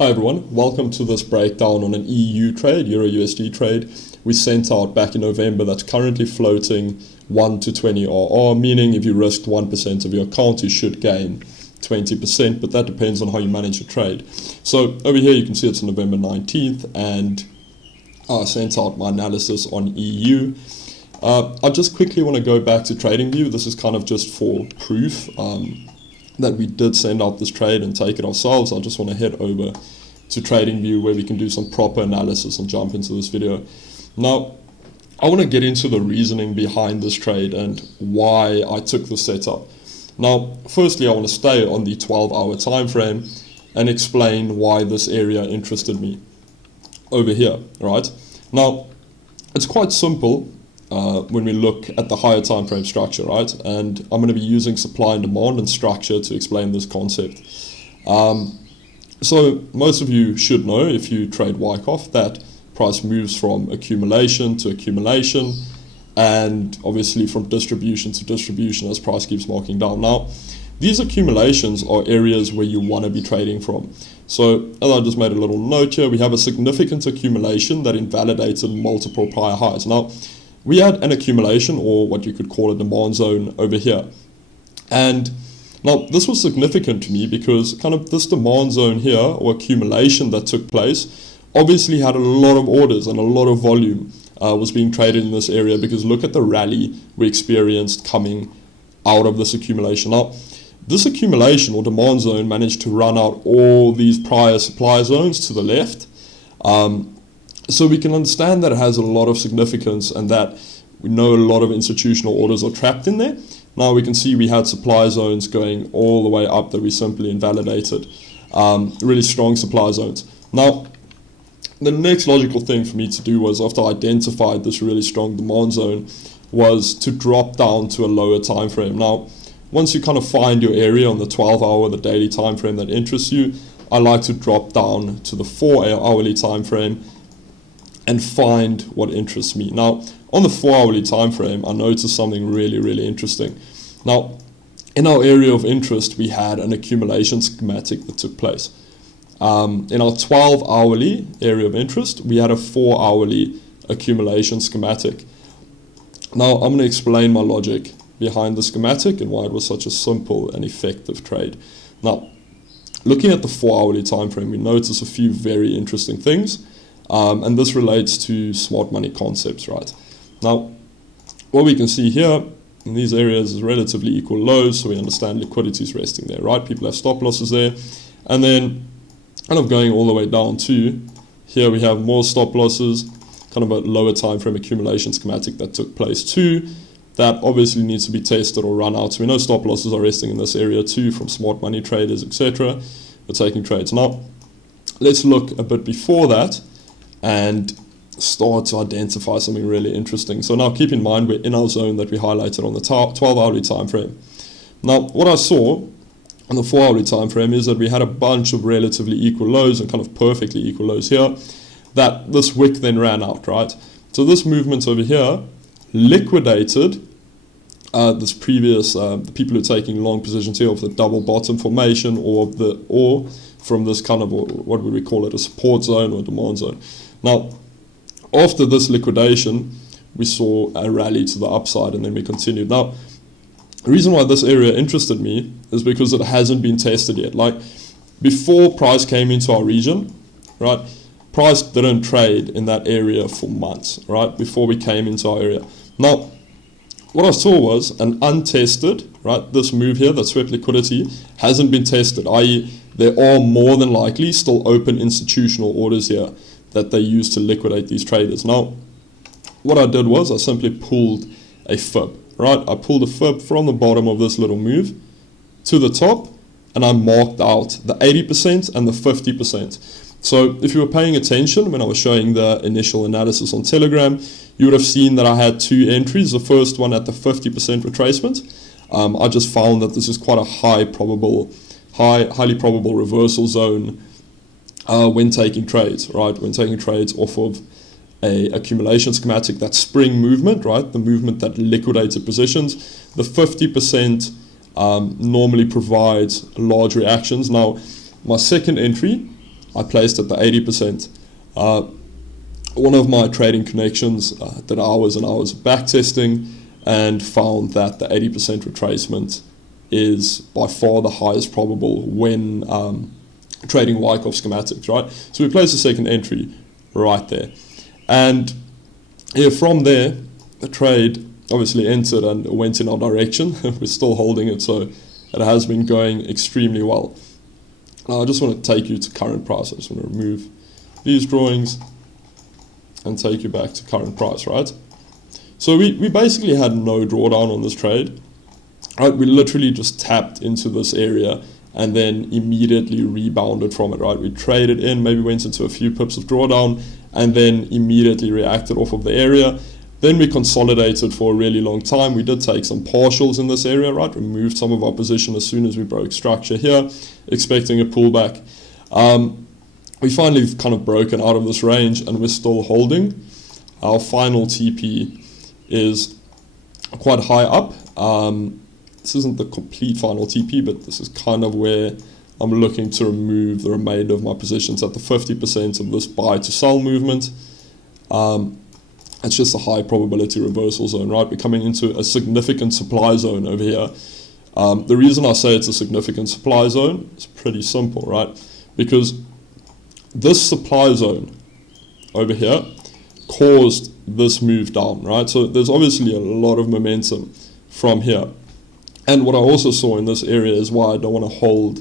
Hi everyone, welcome to this breakdown on an EU trade, Euro USD trade we sent out back in November that's currently floating 1 to 20 RR, meaning if you risked 1% of your account you should gain 20%, but that depends on how you manage your trade. So over here you can see it's November 19th and I sent out my analysis on EU. I just quickly want to go back to TradingView. This is kind of just for proof that we did send out this trade and take it ourselves. I just want to head over to TradingView where we can do some proper analysis and jump into this video. Now, I want to get into the reasoning behind this trade and why I took the setup. Now, firstly, I want to stay on the 12-hour time frame and explain why this area interested me over here, right? Now, it's quite simple when we look at the higher time frame structure, right? And I'm going to be using supply and demand and structure to explain this concept. So most of you should know, if you trade Wyckoff, that price moves from accumulation to accumulation and obviously from distribution to distribution as price keeps marking down. Now, these accumulations are areas where you want to be trading from. So as I just made a little note here, we have a significant accumulation that invalidated multiple prior highs. Now, we had an accumulation, or what you could call a demand zone, over here. And now this was significant to me because kind of this demand zone here, or accumulation that took place, obviously had a lot of orders and a lot of volume was being traded in this area, because look at the rally we experienced coming out of this accumulation. Now, this accumulation or demand zone managed to run out all these prior supply zones to the left. So we can understand that it has a lot of significance and that we know a lot of institutional orders are trapped in there. Now we can see we had supply zones going all the way up that we simply invalidated. Really strong supply zones. Now, the next logical thing for me to do was, after I identified this really strong demand zone, was to drop down to a lower time frame. Now, once you kind of find your area on the 12-hour, the daily time frame that interests you, I like to drop down to the 4-hourly time frame and find what interests me. Now, on the 4-hourly time frame, I noticed something really interesting. Now, in our area of interest, we had an accumulation schematic that took place. In our 12-hourly area of interest, we had a 4-hourly accumulation schematic. Now, I'm going to explain my logic behind the schematic and why it was such a simple and effective trade. Now, looking at the 4-hourly time frame, we notice a few very interesting things. And this relates to smart money concepts, right? Now, what we can see here in these areas is relatively equal lows, so we understand liquidity is resting there, right? People have stop losses there. And then kind of going all the way down to here, we have more stop losses, kind of a lower time frame accumulation schematic that took place too. That obviously needs to be tested or run out. So we know stop losses are resting in this area too from smart money traders, etc. for taking trades. Now, let's look a bit before that and start to identify something really interesting. So now keep in mind we're in our zone that we highlighted on the 12-hourly time frame. Now, what I saw on the 4-hourly time frame is that we had a bunch of relatively equal lows and kind of perfectly equal lows here, that this wick then ran out, right? So this movement over here liquidated this previous, the people who are taking long positions here of the double bottom formation or from this kind of, what would we call it, a support zone or demand zone. Now, after this liquidation, we saw a rally to the upside and then we continued. Now, the reason why this area interested me is because it hasn't been tested yet. Like, before price came into our region, right, price didn't trade in that area for months, right, before we came into our area. Now, what I saw was an untested, right, this move here that swept liquidity hasn't been tested, i.e. there are more than likely still open institutional orders here that they use to liquidate these traders. Now, what I did was I simply pulled a fib, right? I pulled a fib from the bottom of this little move to the top, and I marked out the 80% and the 50%. So if you were paying attention when I was showing the initial analysis on Telegram, you would have seen that I had two entries. The first one at the 50% retracement. I just found that this is quite a highly probable reversal zone when taking trades, right? When taking trades off of a accumulation schematic, that spring movement, right? The movement that liquidated positions. The 50% normally provides large reactions. Now, my second entry I placed at the 80%. One of my trading connections did hours and hours of backtesting and found that the 80% retracement is by far the highest probable when trading Wyckoff schematics, right? So we placed a second entry right there. And yeah, from there, the trade obviously entered and went in our direction. We're still holding it, so it has been going extremely well. Now I just want to take you to current price. I just want to remove these drawings and take you back to current price, right? So we basically had no drawdown on this trade. Right, we literally just tapped into this area and then immediately rebounded from it, right? We traded in, maybe went into a few pips of drawdown and then immediately reacted off of the area. Then we consolidated for a really long time. We did take some partials in this area, right? We moved some of our position as soon as we broke structure here, expecting a pullback. We finally kind of broken out of this range and we're still holding. Our final TP is quite high up. This isn't the complete final TP, but this is kind of where I'm looking to remove the remainder of my positions at the 50% of this buy to sell movement. It's just a high probability reversal zone, right? We're coming into a significant supply zone over here. The reason I say it's a significant supply zone is pretty simple, right? Because this supply zone over here caused this move down, right? So there's obviously a lot of momentum from here. And what I also saw in this area is why I don't want to hold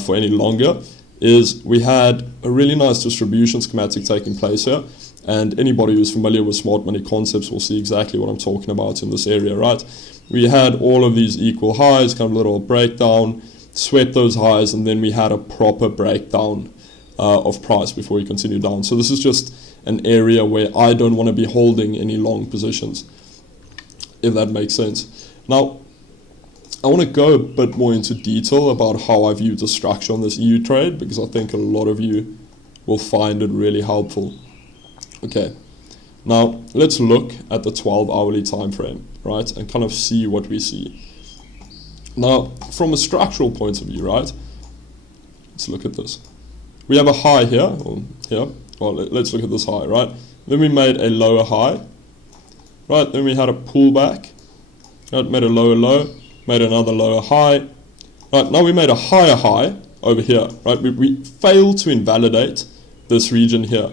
for any longer, is we had a really nice distribution schematic taking place here. And anybody who's familiar with smart money concepts will see exactly what I'm talking about in this area, right? We had all of these equal highs, kind of a little breakdown, swept those highs, and then we had a proper breakdown of price before we continue down. So this is just an area where I don't want to be holding any long positions, if that makes sense. Now, I want to go a bit more into detail about how I view the structure on this EU trade, because I think a lot of you will find it really helpful. Okay, now let's look at the 12-hourly time frame, right, and kind of see what we see. Now, from a structural point of view, right, let's look at this. We have a high here, or here. Well, let's look at this high, right? Then we made a lower high, right? Then we had a pullback, right? Made a lower low, made another lower high, right? Now we made a higher high over here, right? We failed to invalidate this region here.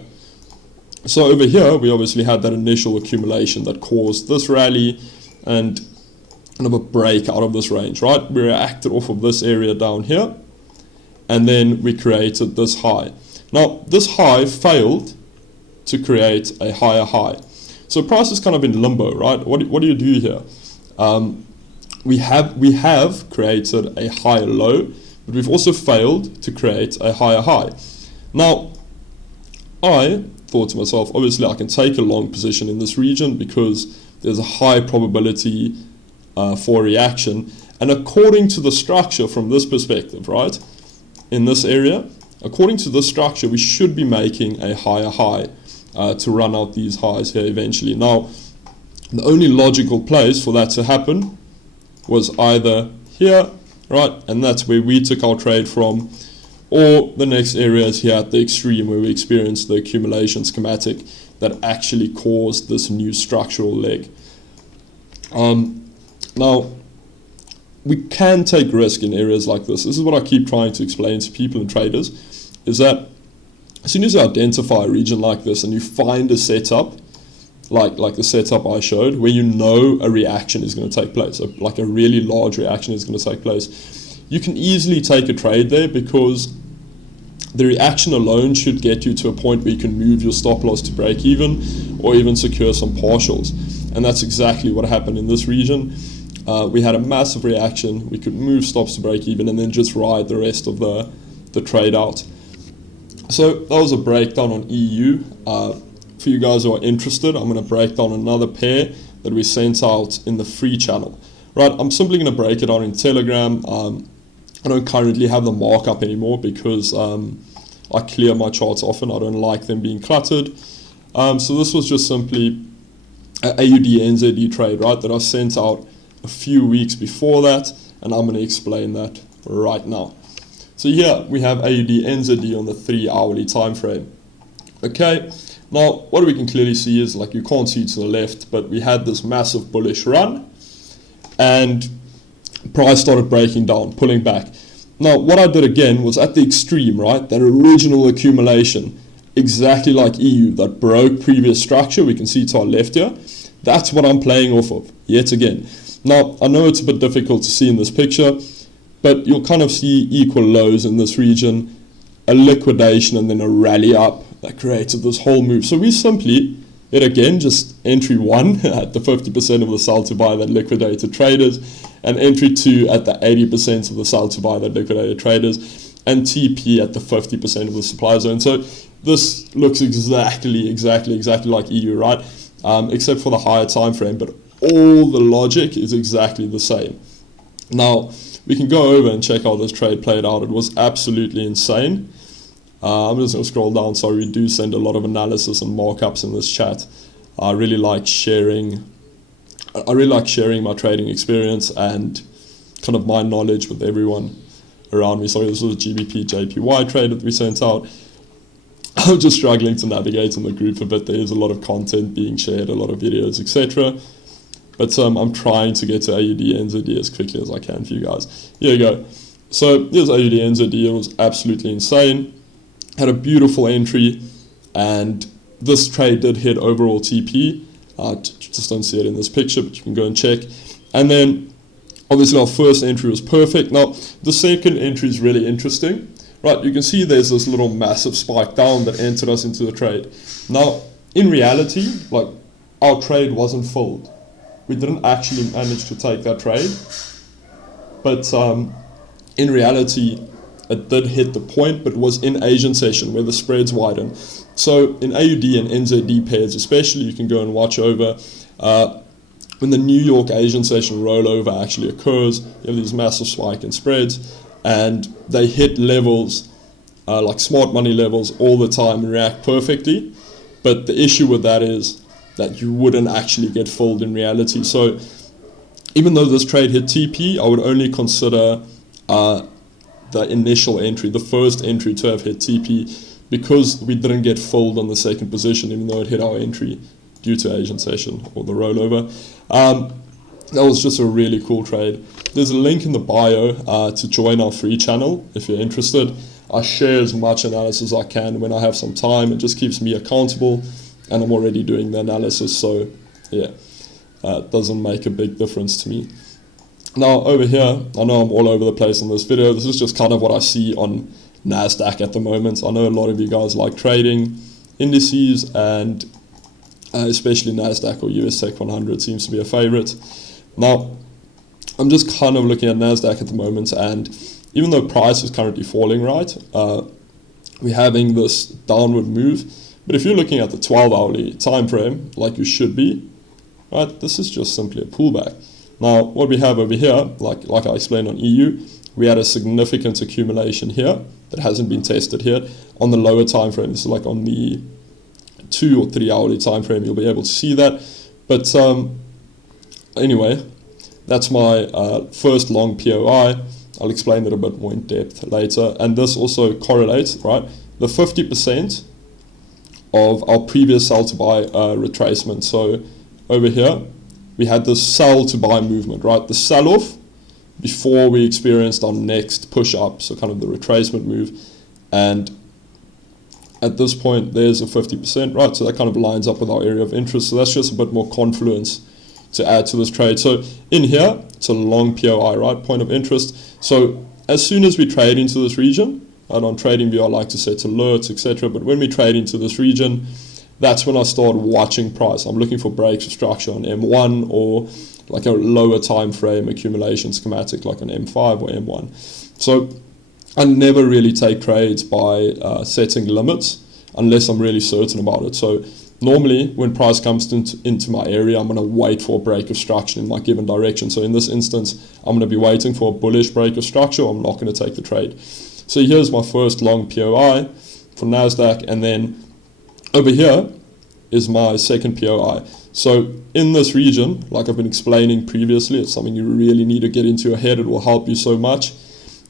So over here, we obviously had that initial accumulation that caused this rally and kind of a break out of this range, right? We reacted off of this area down here, and then we created this high. Now, this high failed to create a higher high. So price is kind of in limbo, right? What do you do here? We have created a higher low, but we've also failed to create a higher high. Now, I thought to myself, obviously I can take a long position in this region because there's a high probability for reaction. And according to the structure from this perspective, right, in this area, according to this structure, we should be making a higher high to run out these highs here eventually. Now, the only logical place for that to happen was either here, right, and that's where we took our trade from, or the next area is here at the extreme where we experienced the accumulation schematic that actually caused this new structural leg. Now, we can take risk in areas like this. This is what I keep trying to explain to people and traders, is that as soon as you identify a region like this and you find a setup, like the setup I showed, where you know a reaction is going to take place, like a really large reaction is going to take place, you can easily take a trade there because the reaction alone should get you to a point where you can move your stop loss to break even or even secure some partials. And that's exactly what happened in this region. We had a massive reaction, we could move stops to break even and then just ride the rest of the trade out. So that was a breakdown on EU. For you guys who are interested, I'm going to break down another pair that we sent out in the free channel. Right, I'm simply going to break it down in Telegram. I don't currently have the markup anymore because I clear my charts often. I don't like them being cluttered. So this was just simply a AUD-NZD trade, right, that I sent out a few weeks before that, and I'm going to explain that right now. So here we have AUD NZD on the 3 hourly time frame. Okay, now what we can clearly see is, like, you can't see to the left, but we had this massive bullish run and price started breaking down, pulling back. Now what I did again was at the extreme, right, that original accumulation, exactly like EU, that broke previous structure, we can see to our left here. That's what I'm playing off of, yet again. Now, I know it's a bit difficult to see in this picture, but you'll kind of see equal lows in this region, a liquidation and then a rally up that created this whole move. So we simply, yet again, just entry 1 at the 50% of the sell to buy that liquidated traders, and entry 2 at the 80% of the sell to buy that liquidated traders, and TP at the 50% of the supply zone. So this looks exactly like EU, right? Except for the higher time frame, but all the logic is exactly the same. Now we can go over and check how this trade played out. It was absolutely insane. I'm just going to scroll down. Sorry, we do send a lot of analysis and markups in this chat. I really like sharing my trading experience and kind of my knowledge with everyone around me. Sorry, this was a GBP JPY trade that we sent out. I'm just struggling to navigate in the group a bit. There is a lot of content being shared, a lot of videos, etc. But I'm trying to get to AUD NZD as quickly as I can for you guys. Here you go. So here's AUD NZD. It was absolutely insane. Had a beautiful entry, and this trade did hit overall TP. Just don't see it in this picture, but you can go and check. And then obviously our first entry was perfect. Now the second entry is really interesting. Right, you can see there's this little massive spike down that entered us into the trade. Now, in reality, like, our trade wasn't filled. We didn't actually manage to take that trade. But in reality, it did hit the point, but was in Asian session where the spreads widen. So in AUD and NZD pairs especially, you can go and watch over when the New York Asian session rollover actually occurs. You have these massive spike in spreads, and they hit levels like smart money levels all the time and react perfectly. But the issue with that is that you wouldn't actually get filled in reality. So even though this trade hit TP, I would only consider the initial entry, the first entry, to have hit TP, because we didn't get filled on the second position, even though it hit our entry due to Asian session or the rollover. That was just a really cool trade. There's a link in the bio to join our free channel if you're interested. I share as much analysis as I can when I have some time. It just keeps me accountable, and I'm already doing the analysis, so yeah, it doesn't make a big difference to me. Now over here, I know I'm all over the place in this video. This is just kind of what I see on NASDAQ at the moment. I know a lot of you guys like trading indices, and especially NASDAQ or US Tech 100 seems to be a favorite. Now, I'm just kind of looking at NASDAQ at the moment, and even though price is currently falling, right, we're having this downward move. But if you're looking at the 12-hourly time frame, like you should be, right, this is just simply a pullback. Now, what we have over here, like I explained on EU, we had a significant accumulation here that hasn't been tested here on the lower time frame. This is like on the 2 or 3 hourly time frame, you'll be able to see that. But anyway, that's my first long POI. I'll explain that a bit more in depth later. And this also correlates, right? The 50% of our previous sell to buy retracement. So over here, we had this sell to buy movement, right? The sell off before we experienced our next push up, so kind of the retracement move. And at this point, there's a 50%, right? So that kind of lines up with our area of interest. So that's just a bit more confluence to add to this trade. So in here, it's a long POI, right? Point of interest. So as soon as we trade into this region, and on TradingView I like to set alerts, etc. But when we trade into this region, that's when I start watching price. I'm looking for breaks of structure on M1 or like a lower time frame accumulation schematic like an M5 or M1. So I never really take trades by setting limits unless I'm really certain about it. So normally when price comes into my area, I'm going to wait for a break of structure in my given direction. So in this instance, I'm going to be waiting for a bullish break of structure. I'm not going to take the trade. So here's my first long POI for NASDAQ, and then over here is my second POI. So in this region, like I've been explaining previously, it's something you really need to get into your head. It will help you so much.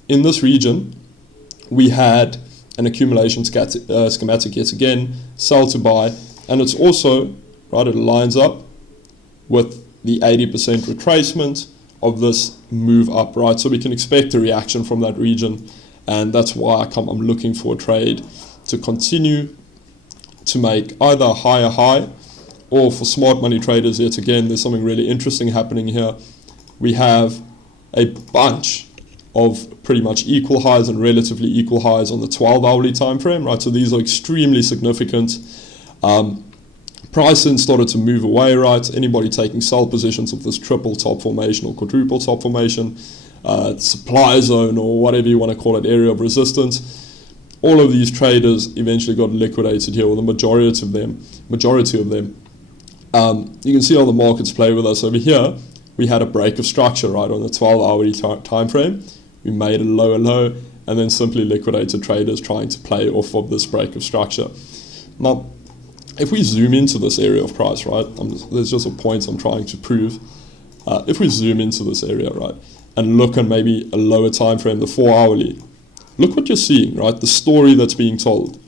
In this region, we had an accumulation schematic yet again, sell to buy, and it's also, right, it lines up with the 80% retracement of this move up, right? So we can expect a reaction from that region, and that's why I'm looking for a trade to continue to make either a higher high, or for smart money traders, yet again, there's something really interesting happening here. We have a bunch of pretty much equal highs and relatively equal highs on the 12 hourly time frame, right? So these are extremely significant. Price then started to move away, right? Anybody taking sell positions of this triple top formation or quadruple top formation, supply zone or whatever you want to call it, area of resistance, all of these traders eventually got liquidated here, or the majority of them. You can see how the markets play with us over here. We had a break of structure, right, on the 12 hourly time frame. We made a lower low and then simply liquidated traders trying to play off of this break of structure. Now, if we zoom into this area of price, right, there's just a point I'm trying to prove. If we zoom into this area, right, and look at maybe a lower time frame, the 4 hourly, look what you're seeing, right, the story that's being told.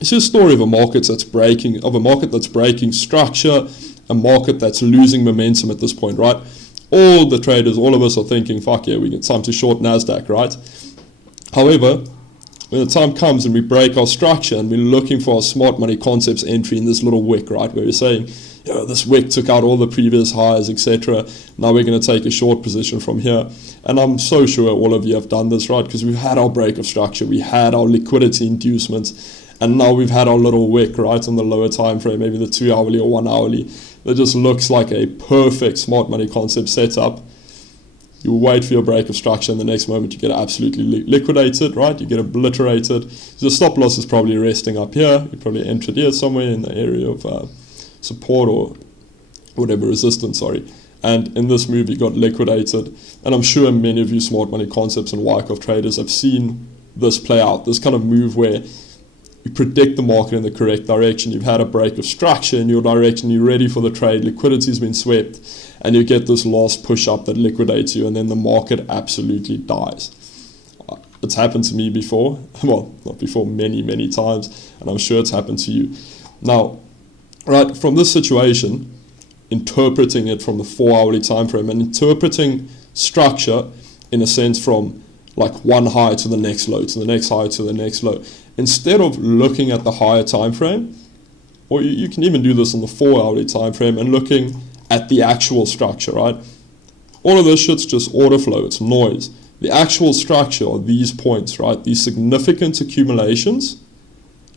It's a story of a market that's breaking structure, a market that's losing momentum at this point, right? All the traders, all of us are thinking, fuck yeah, we get time to short NASDAQ, right? However, when the time comes and we break our structure and we're looking for our smart money concepts entry in this little wick, right, where we're saying, this wick took out all the previous highs, etc. Now we're going to take a short position from here. And I'm so sure all of you have done this, right? Because we've had our break of structure, we had our liquidity inducements, and now we've had our little wick, right, on the lower time frame, maybe the 2 hourly or 1 hourly. That just looks like a perfect smart money concept setup. You wait for your break of structure, and the next moment you get absolutely liquidated, right? You get obliterated. So the stop loss is probably resting up here. You probably entered here somewhere in the area of support or whatever resistance, sorry. And in this move, you got liquidated. And I'm sure many of you smart money concepts and Wyckoff traders have seen this play out, this kind of move where you predict the market in the correct direction. You've had a break of structure in your direction. You're ready for the trade. Liquidity's been swept. And you get this last push up that liquidates you. And then the market absolutely dies. It's happened to me before. Well, not before, many, many times. And I'm sure it's happened to you. Now, right, from this situation, interpreting it from the 4 hourly time frame and interpreting structure in a sense from like one high to the next low, to the next high, to the next low. Instead of looking at the higher time frame, or you can even do this on the 4 hourly time frame and looking at the actual structure, right? All of this shit's just order flow, it's noise. The actual structure are these points, right? These significant accumulations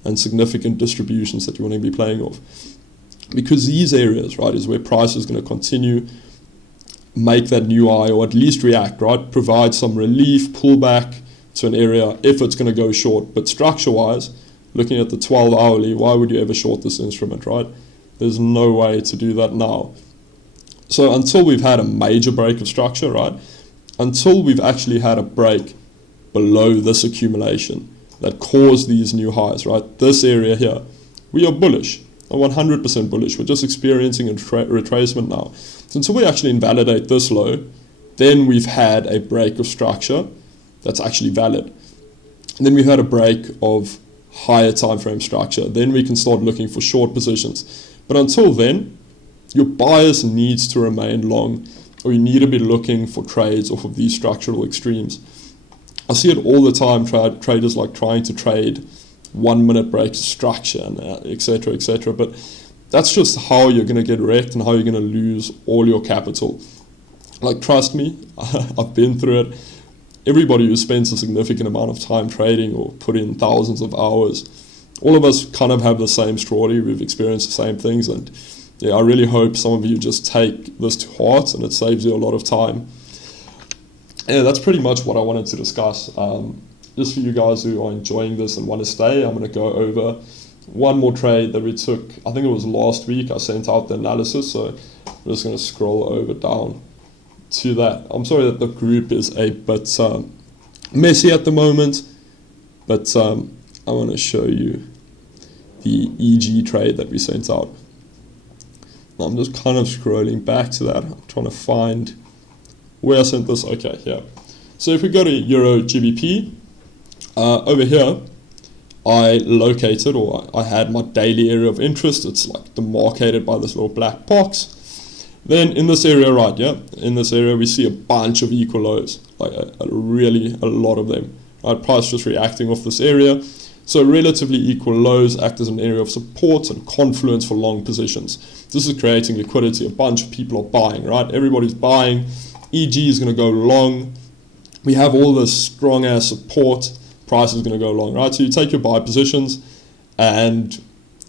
and significant distributions that you want to be playing off. Because these areas, right, is where price is going to continue, make that new high, or at least react, right? Provide some relief, pull back to an area if it's going to go short. But structure-wise, looking at the 12 hourly, why would you ever short this instrument, right? There's no way to do that now. So until we've had a major break of structure, right? Until we've actually had a break below this accumulation that caused these new highs, right? This area here, we are bullish. 100% bullish. We're just experiencing a retracement now. So until we actually invalidate this low, then we've had a break of structure that's actually valid. And then we've had a break of higher time frame structure. Then we can start looking for short positions. But until then, your bias needs to remain long, or you need to be looking for trades off of these structural extremes. I see it all the time, traders like trying to trade 1 minute breaks of structure and etc, etc. But that's just how you're going to get wrecked and how you're going to lose all your capital. Like, trust me, I've been through it. Everybody who spends a significant amount of time trading or put in thousands of hours, all of us kind of have the same story. We've experienced the same things, and yeah, I really hope some of you just take this to heart and it saves you a lot of time. Yeah, that's pretty much what I wanted to discuss. Just for you guys who are enjoying this and want to stay, I'm going to go over one more trade that we took. I think it was last week. I sent out the analysis, so I'm just going to scroll over down to that. I'm sorry that the group is a bit messy at the moment, but I want to show you the EG trade that we sent out. I'm just kind of scrolling back to that. I'm trying to find where I sent this. Okay, here. So if we go to EURGBP, Over here, I located, or I had my daily area of interest. It's like demarcated by this little black box. Then in this area right here, in this area we see a bunch of equal lows, like really a lot of them. Right, price just reacting off this area. So relatively equal lows act as an area of support and confluence for long positions. This is creating liquidity. A bunch of people are buying, right? Everybody's buying. EG is going to go long. We have all this strong ass support. Price is going to go long, right? So you take your buy positions and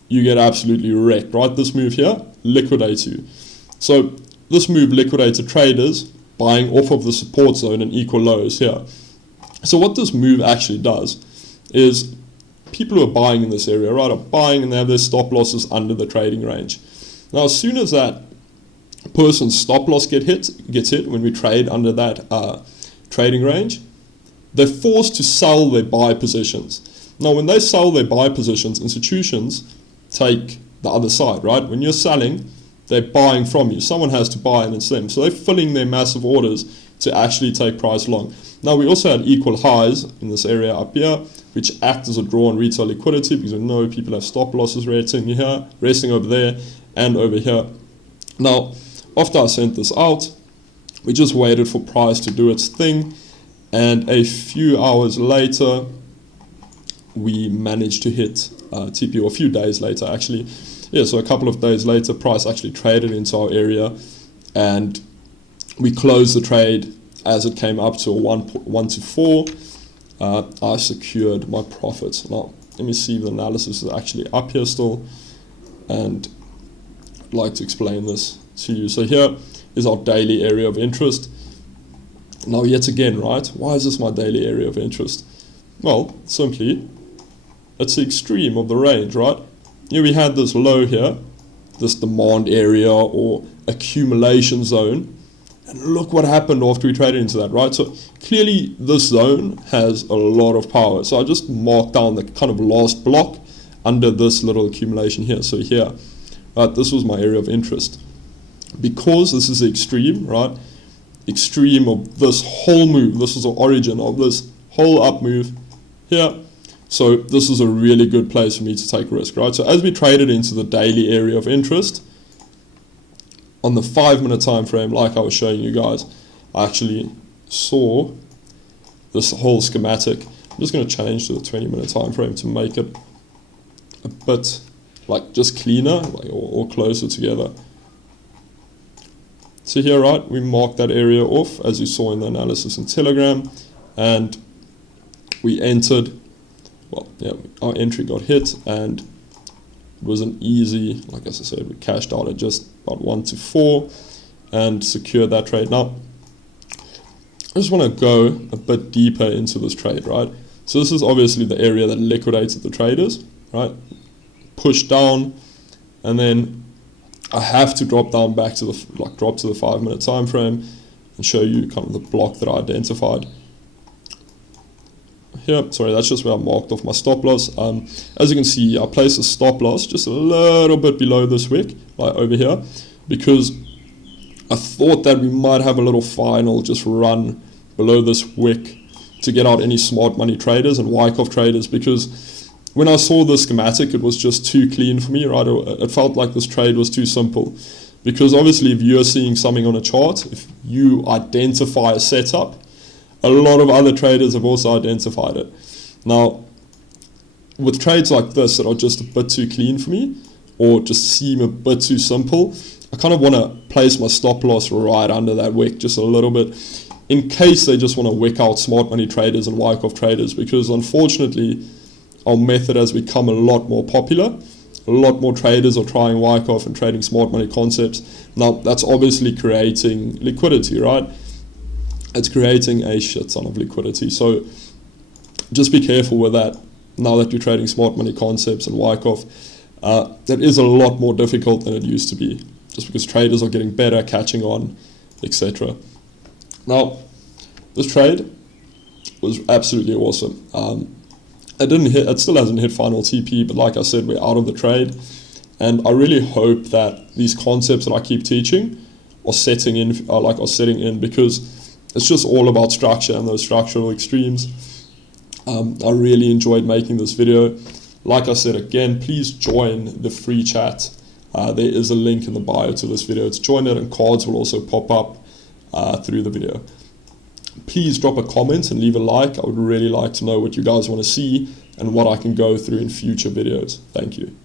you get absolutely wrecked, right? This move here liquidates you. So this move liquidated traders buying off of the support zone and equal lows here. So what this move actually does is people who are buying in this area, right, are buying and they have their stop losses under the trading range. Now, as soon as that person's stop loss gets hit when we trade under that trading range, they're forced to sell their buy positions. Now, when they sell their buy positions, institutions take the other side, right? When you're selling, they're buying from you. Someone has to buy and it's them. So they're filling their massive orders to actually take price long. Now, we also had equal highs in this area up here, which act as a draw on retail liquidity because we know people have stop losses resting here, resting over there and over here. Now, after I sent this out, we just waited for price to do its thing. And a few hours later, we managed to hit TP, or a few days later actually. Yeah, so a couple of days later, price actually traded into our area and we closed the trade as it came up to a 1 to 4. I secured my profits. Now, let me see if the analysis is actually up here still, and I'd like to explain this to you. So here is our daily area of interest. Now, yet again, right, why is this my daily area of interest? Well, simply, it's the extreme of the range, right? Here we had this low here, this demand area or accumulation zone, and look what happened after we traded into that, right? So clearly this zone has a lot of power. So I just marked down the kind of last block under this little accumulation here. So here, right, this was my area of interest. Because this is the extreme, right? Extreme of this whole move. This is the origin of this whole up move here. So this is a really good place for me to take risk, right? So as we traded into the daily area of interest, on the 5-minute time frame, like I was showing you guys, I actually saw this whole schematic. I'm just going to change to the 20-minute time frame to make it a bit like just cleaner, like or closer together. So here, right, we marked that area off as you saw in the analysis in Telegram, and we entered. Well, yeah, our entry got hit and it was an easy, like as I said, we cashed out at just about 1 to 4 and secured that trade. Now, I just want to go a bit deeper into this trade, right? So this is obviously the area that liquidated the traders, right? Push down, and then I have to drop down back to the, drop to the 5-minute time frame and show you kind of the block that I identified. Here, sorry, that's just where I marked off my stop loss. As you can see, I placed a stop loss just a little bit below this wick, like over here, because I thought that we might have a little final just run below this wick to get out any smart money traders and Wyckoff traders, because when I saw the schematic, it was just too clean for me, right? It felt like this trade was too simple. Because obviously, if you're seeing something on a chart, if you identify a setup, a lot of other traders have also identified it. Now, with trades like this that are just a bit too clean for me, or just seem a bit too simple, I kind of want to place my stop loss right under that wick just a little bit, in case they just want to wick out smart money traders and Wyckoff traders, because unfortunately, our method has become a lot more popular. A lot more traders are trying Wyckoff and trading smart money concepts. Now, that's obviously creating liquidity, right? It's creating a shit ton of liquidity. So just be careful with that. Now that you're trading smart money concepts and Wyckoff, that is a lot more difficult than it used to be, just because traders are getting better, catching on, etc. Now, this trade was absolutely awesome. It still hasn't hit final TP, but like I said, we're out of the trade, and I really hope that these concepts that I keep teaching are setting in, because it's just all about structure and those structural extremes. I really enjoyed making this video. Like I said, again, please join the free chat. There is a link in the bio to this video to join it, and cards will also pop up through the video. Please drop a comment and leave a like. I would really like to know what you guys want to see and what I can go through in future videos. Thank you.